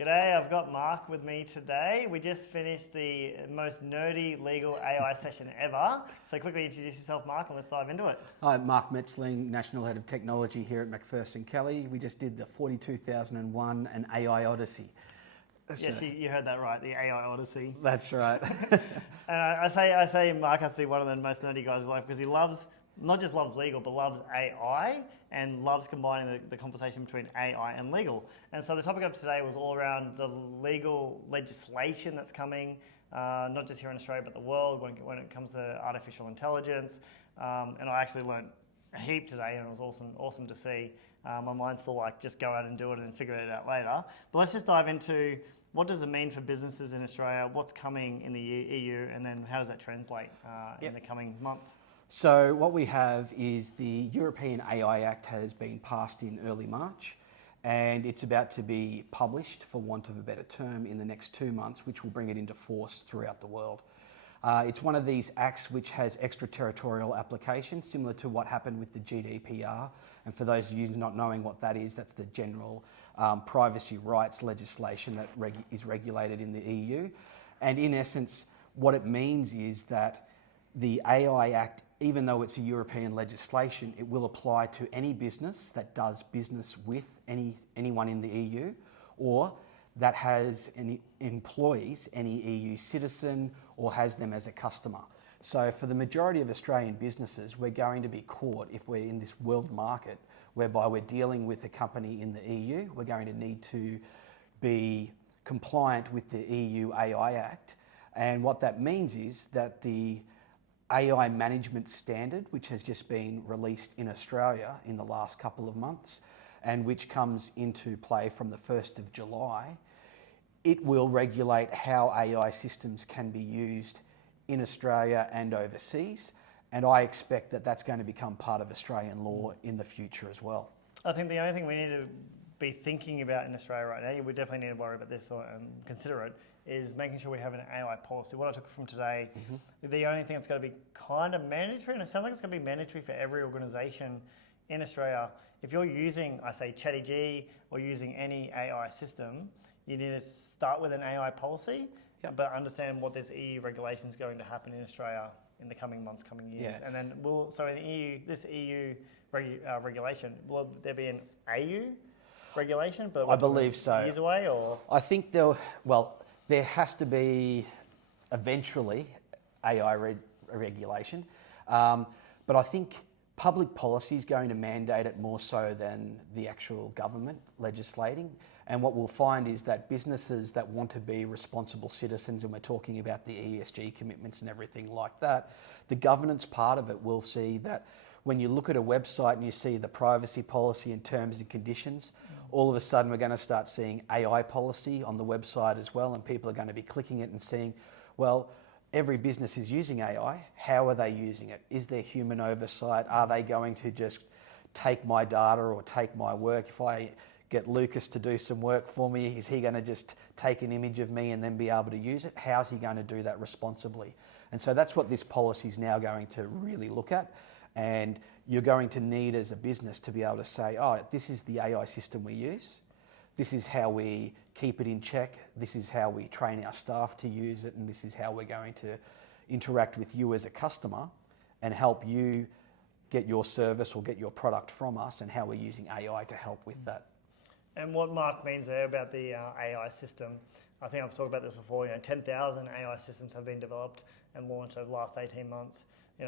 G'day, I've got Mark with me today. We just finished the most nerdy legal AI session ever. So quickly introduce yourself, Mark, and let's dive into it. Hi, Mark Metzling, National Head of Technology here at McPherson Kelly. We just did the 42001 and AI Odyssey. Yes, you heard that right, the AI Odyssey. That's right. And I say Mark has to be one of the most nerdy guys alive because he loves, not just loves legal, but loves AI and loves combining the conversation between AI and legal. And so the topic of today was all around the legal legislation that's coming, not just here in Australia, but the world when it comes to artificial intelligence. And I actually learned a heap today, and it was awesome to see. My mind's still like, just go out and do it and figure it out later. But let's just dive into what does it mean for businesses in Australia, what's coming in the EU, and then how does that translate in the coming months? So what we have is the European AI Act has been passed in early March, and it's about to be published, for want of a better term, in the next 2 months, which will bring it into force throughout the world. It's one of these acts which has extraterritorial application, similar to what happened with the GDPR. And for those of you not knowing what that is, that's the general privacy rights legislation that is regulated in the EU. And in essence, what it means is that the AI Act, even though it's a European legislation, it will apply to any business that does business with anyone in the EU, or that has any employees, any EU citizen, or has them as a customer. So for the majority of Australian businesses, we're going to be caught if we're in this world market whereby we're dealing with a company in the EU. We're going to need to be compliant with the EU AI Act. And what that means is that the AI management standard, which has just been released in Australia in the last couple of months, and which comes into play from the 1st of July, it will regulate how AI systems can be used in Australia and overseas. And I expect that that's going to become part of Australian law in the future as well. I think the only thing we need to be thinking about in Australia right now, we definitely need to worry about this or consider it, is making sure we have an AI policy. What I took from today, the only thing that's going to be kind of mandatory, and it sounds like it's going to be mandatory for every organisation in Australia, if you're using, I say, ChatGPT or using any AI system, you need to start with an AI policy, but understand what this EU regulation is going to happen in Australia in the coming months, coming years. And then this EU regulation, will there be an AU regulation? But I believe so. Years away, or? I think there has to be eventually AI regulation, but I think public policy is going to mandate it more so than the actual government legislating. And what we'll find is that businesses that want to be responsible citizens, and we're talking about the ESG commitments and everything like that, the governance part of it will see that when you look at a website and you see the privacy policy and terms and conditions, all of a sudden we're going to start seeing AI policy on the website as well, and people are going to be clicking it and seeing, well, every business is using AI. How are they using it? Is there human oversight? Are they going to just take my data or take my work? If I get Lucas to do some work for me, is he going to just take an image of me and then be able to use it? How's he going to do that responsibly? And so that's what this policy is now going to really look at. And you're going to need as a business to be able to say, oh, this is the AI system we use. This is how we keep it in check. This is how we train our staff to use it. And this is how we're going to interact with you as a customer and help you get your service or get your product from us, and how we're using AI to help with that. And what Mark means there about the AI system, I think I've talked about this before, 10,000 AI systems have been developed and launched over the last 18 months.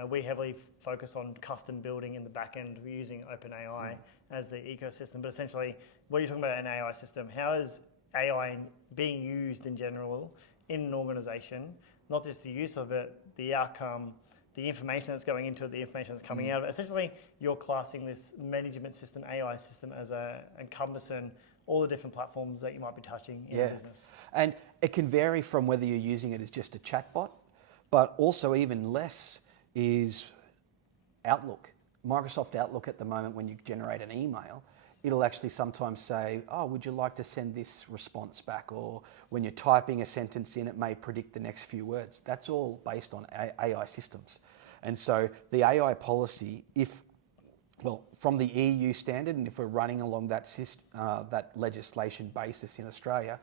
We heavily focus on custom building in the back end. We're using OpenAI as the ecosystem, but essentially, what you're talking about an AI system, how is AI being used in general in an organization? Not just the use of it, the outcome, the information that's going into it, the information that's coming out of it. Essentially, you're classing this management system, AI system, as encompassing all the different platforms that you might be touching in business. And it can vary from whether you're using it as just a chatbot, but also even less is Outlook. Microsoft Outlook at the moment, when you generate an email, it'll actually sometimes say, oh, would you like to send this response back? Or when you're typing a sentence in, it may predict the next few words. That's all based on AI systems. And so the AI policy, if Well, from the EU standard, and if we're running along that legislation basis in Australia,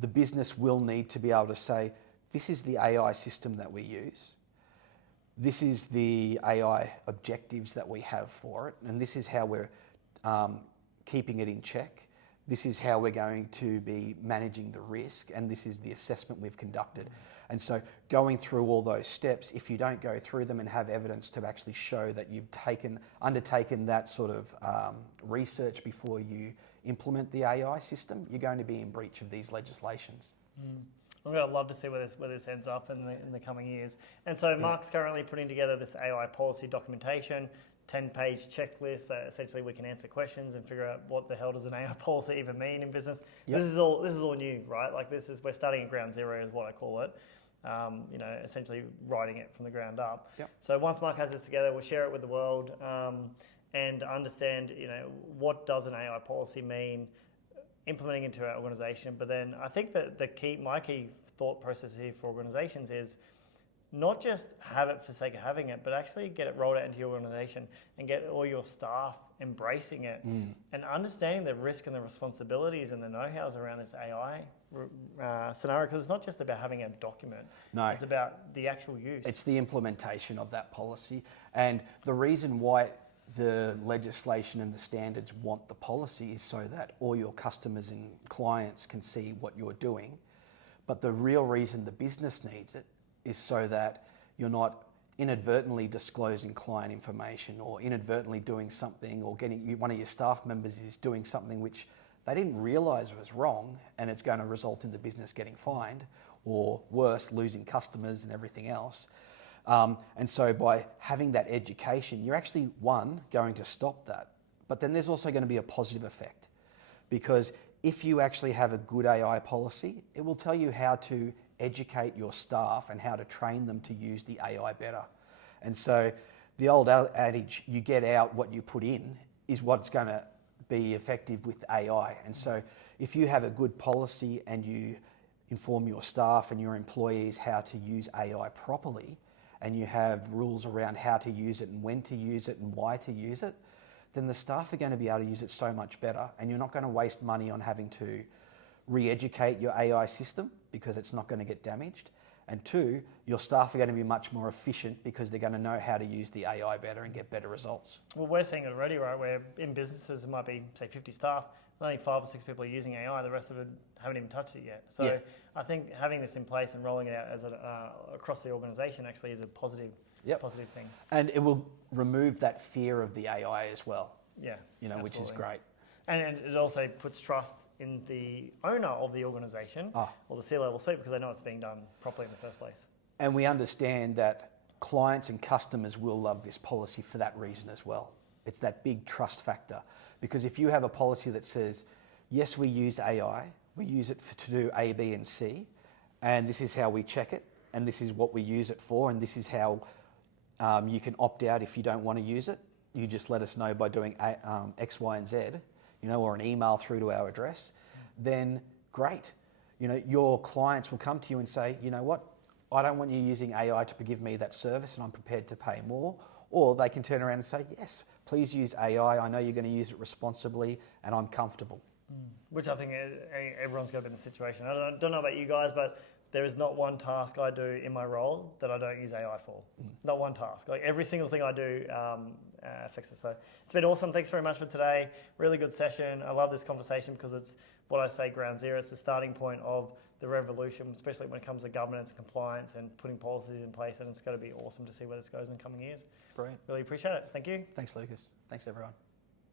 the business will need to be able to say, this is the AI system that we use, this is the AI objectives that we have for it, and this is how we're keeping it in check. This is how we're going to be managing the risk, and this is the assessment we've conducted. And so going through all those steps, if you don't go through them and have evidence to actually show that you've undertaken that sort of research before you implement the AI system, you're going to be in breach of these legislations. I'm going to love to see where this ends up in the coming years. And so Mark's currently putting together this AI policy documentation, 10-page checklist that essentially we can answer questions and figure out what the hell does an AI policy even mean in business. Yep. This is all new, right? Like we're starting at ground zero is what I call it. Essentially writing it from the ground up. Yep. So once Mark has this together, we'll share it with the world and understand, what does an AI policy mean, implementing into our organisation. But then I think that my key thought process here for organisations is not just have it for sake of having it, but actually get it rolled out into your organisation and get all your staff embracing it and understanding the risk and the responsibilities and the know-hows around this AI scenario, because it's not just about having a document. No. It's about the actual use. It's the implementation of that policy. And the reason why the legislation and the standards want the policy is so that all your customers and clients can see what you're doing. But the real reason the business needs it is so that you're not inadvertently disclosing client information or inadvertently doing something, or one of your staff members is doing something which they didn't realise was wrong, and it's going to result in the business getting fined, or worse, losing customers and everything else. And so by having that education, you're actually, going to stop that. But then there's also going to be a positive effect, because if you actually have a good AI policy, it will tell you how to educate your staff and how to train them to use the AI better. And so the old adage, you get out what you put in, is what's going to be effective with AI. And so if you have a good policy and you inform your staff and your employees how to use AI properly, and you have rules around how to use it and when to use it and why to use it, then the staff are going to be able to use it so much better, and you're not going to waste money on having to re-educate your AI system because it's not going to get damaged. And two, your staff are going to be much more efficient because they're going to know how to use the AI better and get better results. Well, we're seeing it already, right? Where in businesses, it might be, say, 50 staff, only 5 or 6 people are using AI, the rest of it haven't even touched it yet. So I think having this in place and rolling it out as across the organisation actually is a positive thing. And it will remove that fear of the AI as well. Yeah. Which is great. And it also puts trust in the owner of the organisation or the C-level suite, because they know it's being done properly in the first place. And we understand that clients and customers will love this policy for that reason as well. It's that big trust factor. Because if you have a policy that says, yes, we use AI, we use it to do A, B, and C, and this is how we check it, and this is what we use it for, and this is how you can opt out if you don't want to use it. You just let us know by doing X, Y, and Z, or an email through to our address, then great. Your clients will come to you and say, you know what, I don't want you using AI to give me that service, and I'm prepared to pay more. Or they can turn around and say, yes, please use AI. I know you're going to use it responsibly, and I'm comfortable. Which I think everyone's got to be in the situation. I don't know about you guys, but there is not one task I do in my role that I don't use AI for. Not one task. Like every single thing I do affects it. So it's been awesome. Thanks very much for today. Really good session. I love this conversation because it's what I say, ground zero. It's the starting point of the revolution, especially when it comes to governance and compliance and putting policies in place. And it's going to be awesome to see where this goes in the coming years. Brilliant. Really appreciate it. Thank you. Thanks, Lucas. Thanks, everyone.